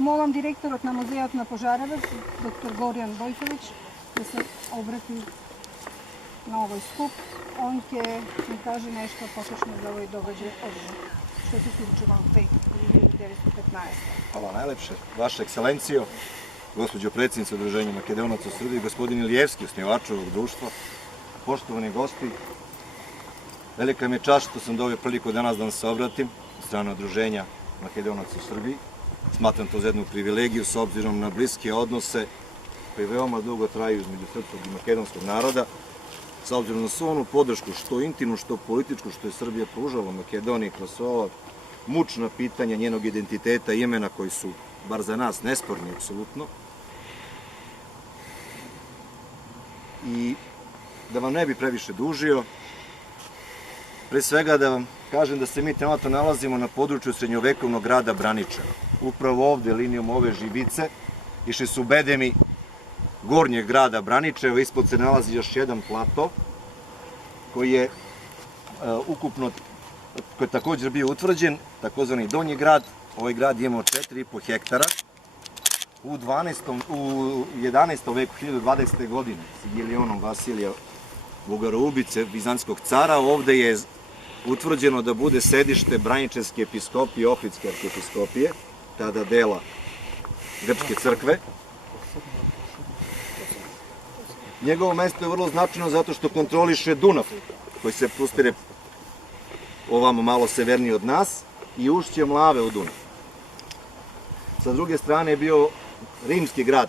Молам директорот на музејот на Пожарево, доктор Горјан Бојковиќ, да се обрати на овој скуп. Он ќе ни каже нешто поточно за овој догаđај однак, што се случува во 1915. Hvala najlepše. Vaša ekscelencijo, gospođo predsjednice Udruženja Makedonaca u Srbiji, gospodin Ilijevski, osnivač ovog društva, poštovani gosti, velika mi je čast što sam dobio priliku danas da vam se obratim od strane Udruženja Makedonaca u Srbiji. Smatram to za jednu privilegiju s obzirom na bliske odnose koji veoma dugo traju između srpskog i makedonskog naroda, s obzirom na svu onu podršku, što intimnu, što političku, što je Srbija pružala Makedoniji kroz ova mučna pitanja njenog identiteta i imena koji su, bar za nas, nesporni apsolutno. I da vam ne bi previše dužio, pre svega da vam kažem da se mi trenutno nalazimo na području srednjovekovnog grada Braničeva. Upravo ovde, linijom ove živice, išli su bedemi gornjeg grada Braničeva, ispod se nalazi još jedan plato, koji je ukupno, koji je također bio utvrđen, takozvani donji grad. Ovaj grad je imao 4,5 hektara. U 11. veku, 1020. godine, Sigilionom Vasilija Bogaroubice, bizantskog cara, ovde je utvrđeno da bude sedište Braničevske episkopije, Ohridske arhiepiskopije, tada dela Grčke crkve. Njegovo mesto je vrlo značajno zato što kontroliše Dunav, koji se prostire ovamo malo severnije od nas, i ušće Mlave u Dunav. Sa druge strane je bio rimski grad,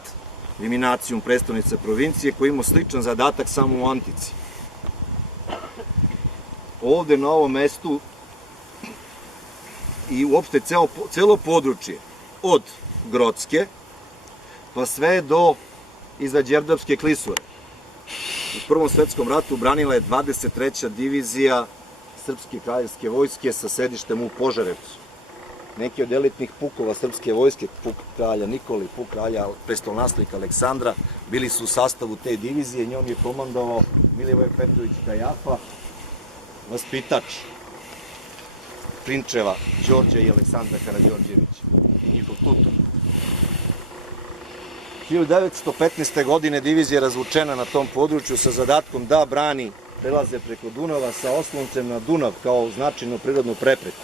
Liminacijum, prestolnica provincije, koji imao sličan zadatak samo u antici. Ovde na ovom mestu i uopšte celo područje od Grocke pa sve do iza Đerdapske klisure. U Prvom svetskom ratu branila je 23. divizija Srpske kraljevske vojske sa sedištem u Požarevcu. Neki od elitnih pukova srpske vojske, puk kralja Nikoli, puk kralja prestolonaslednika Aleksandra, bili su u sastavu te divizije. Njom je komandovao Milivoj Petrović Kajafa, vaspitač prinčeva Đorđa i Aleksandra Karađorđevića i njihov tutor. 1915. godine divizija je razvučena na tom području sa zadatkom da brani prelaze preko Dunava sa osloncem na Dunav kao značajnu prirodnu prepreku.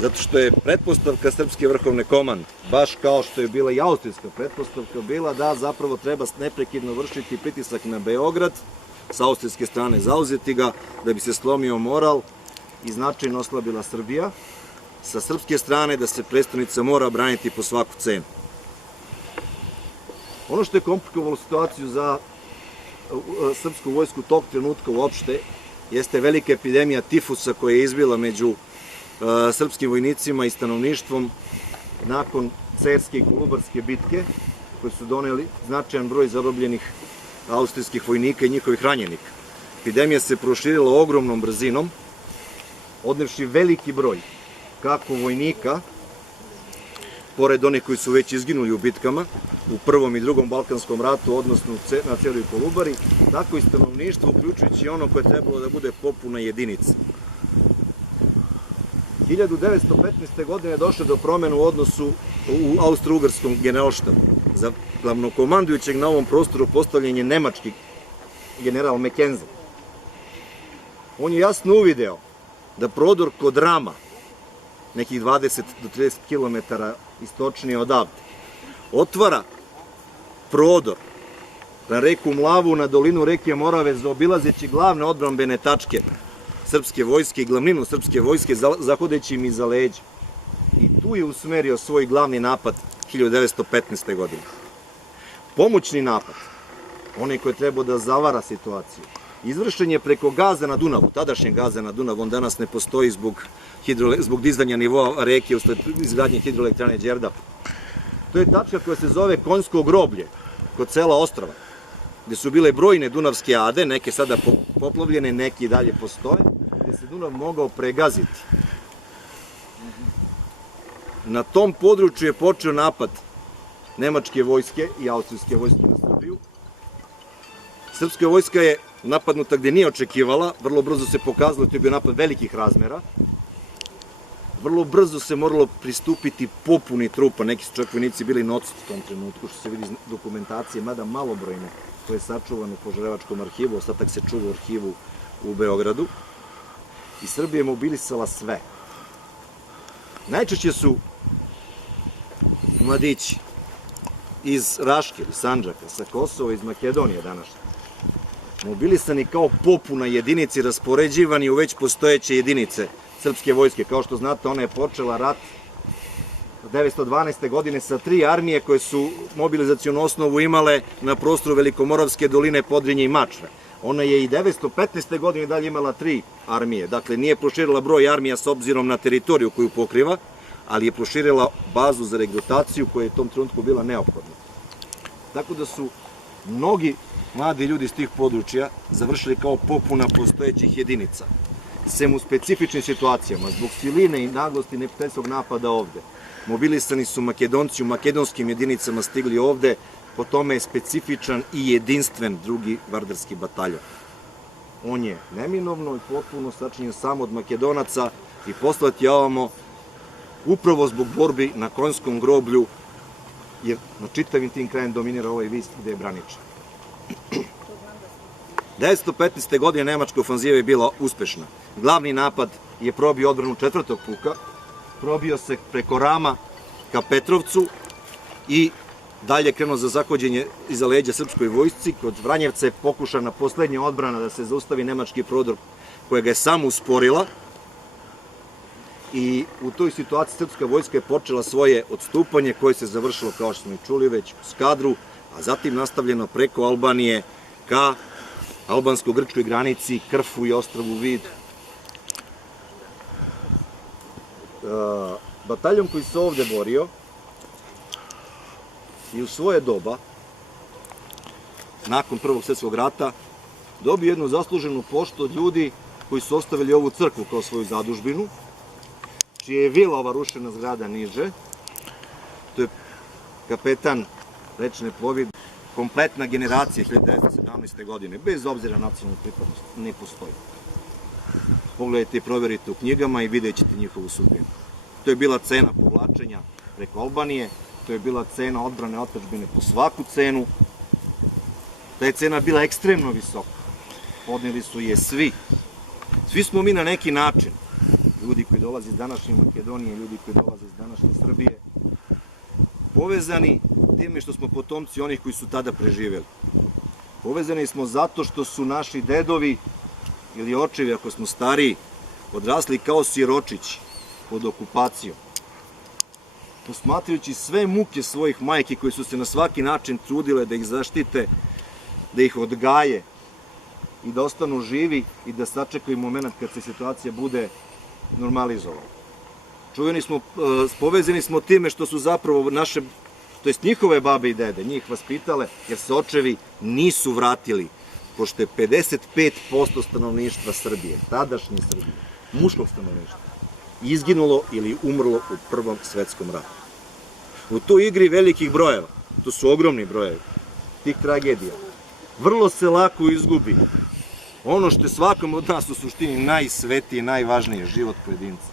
Zato što je pretpostavka Srpske vrhovne komande, baš kao što je bila i austrijska pretpostavka, bila da zapravo treba neprekidno vršiti pritisak na Beograd, sa austrijske strane zauzeti ga, da bi se slomio moral i značajno oslabila Srbija. Sa srpske strane da se prestonica mora braniti po svaku cenu. Ono što je komplikovalo situaciju za srpsku vojsku tog trenutka uopšte jeste velika epidemija tifusa koja je izbila među srpskim vojnicima i stanovništvom nakon Cerske i Kolubarske bitke, koje su doneli značajan broj zarobljenih austrijskih vojnika i njihovih ranjenika. Epidemija se proširila ogromnom brzinom, odnevši veliki broj kako vojnika, pored onih koji su već izginuli u bitkama, u Prvom i Drugom Balkanskom ratu, odnosno na celoj Kolubari, tako i stanovništvo, uključujući ono koje je trebalo da bude popuna jedinica. 1915. godine je došlo do promjena u odnosu u austro-ugarskom generalštabu. Za glavnokomandujućeg na ovom prostoru postavljen je nemački general Mackenzie. On je jasno uvideo da prodor kod Rama, nekih 20 do 30 km istočnije odavde, otvara prodor na reku Mlavu, na dolinu reke Morave, zaobilazeći glavne odbrambene tačke srpske vojske i glavninu srpske vojske, zahodeći im iza leđa. I tu je usmerio svoj glavni napad 1915. godine. Pomoćni napad, onaj koji je trebao da zavara situaciju, izvršen je preko gaza na Dunavu, tadašnje gaza na Dunavu, on danas ne postoji zbog dizanja nivoa reke usled izgradnje hidroelektrane Đerdap. To je tačka koja se zove Konjsko groblje, kod sela Ostrava, gde su bile brojne dunavske ade, neke sada poplavljene, neki dalje postoje, gde se Dunav mogao pregaziti. Na tom području je počeo napad nemačke vojske i austrijske vojske na Srbiju. Srpska vojska je napadnuta gde nije očekivala, vrlo brzo se pokazalo da je bio napad velikih razmera. vrlo brzo se moralo pristupiti popuni trupa, neki su čak vojnici bili nocit u tom trenutku, što se vidi iz dokumentacije, mada malobrojne, koje je sačuvano u Požarevačkom arhivu, ostatak se čuva u arhivu u Beogradu. I Srbija je mobilisala sve. Najčešće su mladići iz Raške, iz Sandžaka, sa Kosova, iz Makedonije današnje, mobilisani kao popuna jedinici, raspoređivani u već postojeće jedinice srpske vojske. Kao što znate, ona je počela rat 1912. godine sa 3 armije koje su mobilizacionu osnovu imale na prostoru Velikomoravske doline, Podrinje i Mačve. Ona je i 1915. godine dalje imala 3 armije. Dakle, nije proširila broj armija s obzirom na teritoriju koju pokriva, ali je proširila bazu za regrutaciju koja je u tom trenutku bila neophodna. Tako da su mnogi mladi ljudi iz tih područja završili kao popuna postojećih jedinica. Sem u specifičnim situacijama, zbog siline i naglosti neprijateljskog napada ovde, mobilisani su Makedonci u makedonskim jedinicama stigli ovde, po tome je specifičan i jedinstven drugi vardarski bataljon. On je neminovno i potpuno sačinjen samo od Makedonaca i poslat je ovamo upravo zbog borbi na Konjskom groblju, jer na čitavim tim krajem dominira ovaj vis gde je Braniča. 1915. godine nemačka ofanziva je bila uspešna. Glavni napad je probio odbranu 4. puka, probio se preko Rama ka Petrovcu i dalje krenuo za zahođenje iza leđa srpskoj vojsci. Kod Vranjevca je pokušana poslednja odbrana da se zaustavi nemački prodor koja ga je samo usporila. I u toj situaciji srpska vojska je počela svoje odstupanje koje se završilo, kao što smo i čuli već, u Skadru, a zatim nastavljeno preko Albanije ka albansko-grčkoj granici, Krfu i ostrvu Vid. Bataljon koji se ovde borio i u svoje doba, nakon Prvog svjetskog rata, dobio jednu zasluženu poštu od ljudi koji su ostavili ovu crkvu kao svoju zadužbinu, čija je vila ova rušena zgrada niže. To je kapetan rečne plovidbe. Kompletna generacija 1917. godine, bez obzira na nacionalnu pripadnost, ne postoji. Pogledajte i proverite u knjigama i vidjet ćete njihovu sudbinu. To je bila cena povlačenja preko Albanije, to je bila cena odbrane otadžbine po svaku cenu. Ta je cena bila ekstremno visoka. Podneli su je svi. Svi smo mi na neki način, ljudi koji dolaze iz današnje Makedonije, ljudi koji dolaze iz današnje Srbije, povezani time što smo potomci onih koji su tada preživjeli. Povezani smo zato što su naši dedovi ili očevi, ako smo stariji, odrasli kao siročići pod okupacijom. Posmatrajući sve muke svojih majki koji su se na svaki način trudile da ih zaštite, da ih odgaje i da ostanu živi i da sačekaju moment kad se situacija bude normalizovala. Povezani smo time što su zapravo naše, to jest njihove babe i dede, njih vaspitale, jer se očevi nisu vratili, pošto je 55% stanovništva Srbije, tadašnje Srbije, muškog stanovništva, izginulo ili umrlo u Prvom svetskom ratu. U toj igri velikih brojeva, to su ogromni brojevi, tih tragedija, vrlo se lako izgubi ono što je svakom od nas u suštini najsvetije, najvažnije, život pojedinca.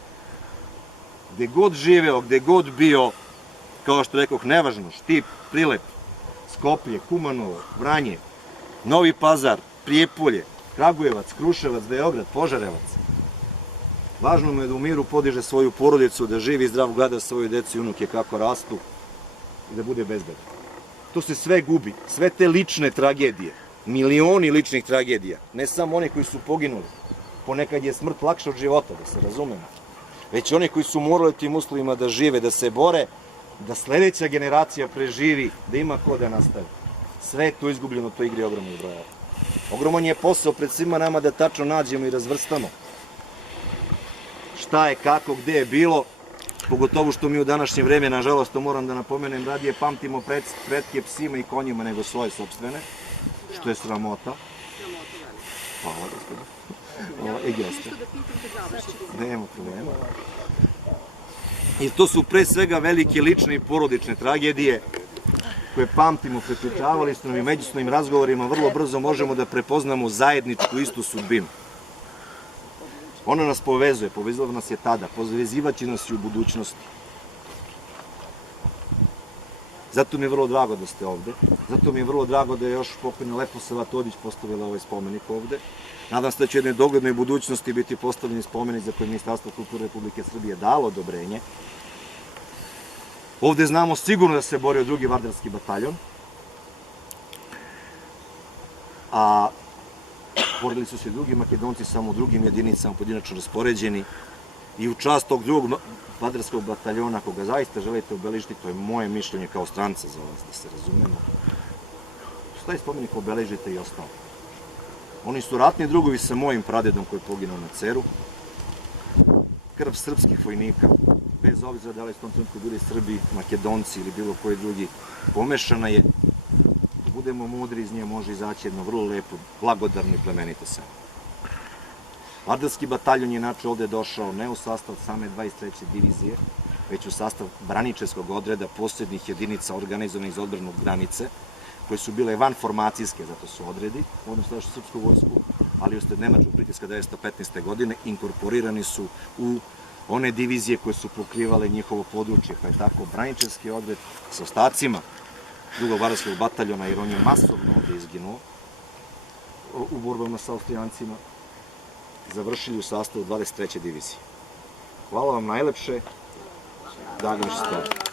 Gde god živeo, gde god bio, kao što rekoh, nevažno, Štip, Prilep, Skoplje, Kumanovo, Vranje, Novi Pazar, Prijepolje, Kragujevac, Kruševac, Beograd, Požarevac. Važno mu je da u miru podiže svoju porodicu, da živi zdrav, gleda svoju decu i unuke kako rastu i da bude bezbedan. To se sve gubi, sve te lične tragedije, milioni ličnih tragedija, ne samo oni koji su poginuli, ponekad je smrt lakša od života, da se razumemo, već oni koji su morali tim uslovima da žive, da se bore, da sledeća generacija preživi, da ima ko da nastavi. Sve je to izgubljeno u toj igri ogromnih brojeva. Ogroman je posao pred svima nama da tačno nađemo i razvrstamo šta je, kako, gde je bilo, pogotovo što mi u današnje vreme, nažalost, to moram da napomenem, radije pamtimo pretke psima i konjima nego svoje sopstvene, što je sramota. Hvala, gospodine. I jeste. Nema problema. I to su pre svega velike lične i porodične tragedije koje pamtimo, prepričavali su nam i međusobnim razgovorima, vrlo brzo možemo da prepoznamo zajedničku istu sudbinu. Ona nas povezuje, povezala nas je tada, povezivaće nas i u budućnosti. Zato mi je vrlo drago da ste ovde, zato mi je vrlo drago da je još pokojna Leposava Todić postavila ovaj spomenik ovde. Nadam se da će u jednoj doglednoj budućnosti biti postavljeni spomenik za koje Ministarstvo kulture Republike Srbije dalo odobrenje. Ovde znamo sigurno da se borio drugi vardarski bataljon, a borili su se drugi Makedonci samo u drugim jedinicama pojedinačno raspoređeni i u čast tog drugog vardarskog bataljona, ako ga zaista želite obeležiti, to je moje mišljenje kao stranca za vas, da se razumemo, taj spomenik obeležite i ostalo. Oni su ratni drugovi sa mojim pradedom koji je poginuo na Ceru. Krv srpskih vojnika, bez obzira da li su u tom trenutku bili Srbi, Makedonci ili bilo koji drugi, pomešana je. Da budemo mudri, iz nje može izaći jedno vrlo lepo, blagodarno i plemenito selo. Vardarski bataljon je inače ovde došao ne u sastav same 23. divizije, već u sastav braničevskog odreda posebnih jedinica organizovanih za odbranu granice, koje su bile vanformacijske, zato su odredi, odnosno našu srpsku vojsku, ali usled nemačkog pritiska 1915. godine inkorporirani su u one divizije koje su pokrivale njihovo područje, pa je tako braničevski odred sa ostacima drugog vardarskog bataljona, jer on je masovno ovde izginuo u borbama sa Austrijancima, završili u sastavu 23. divizije. Hvala vam najlepše. Dagović Stojan.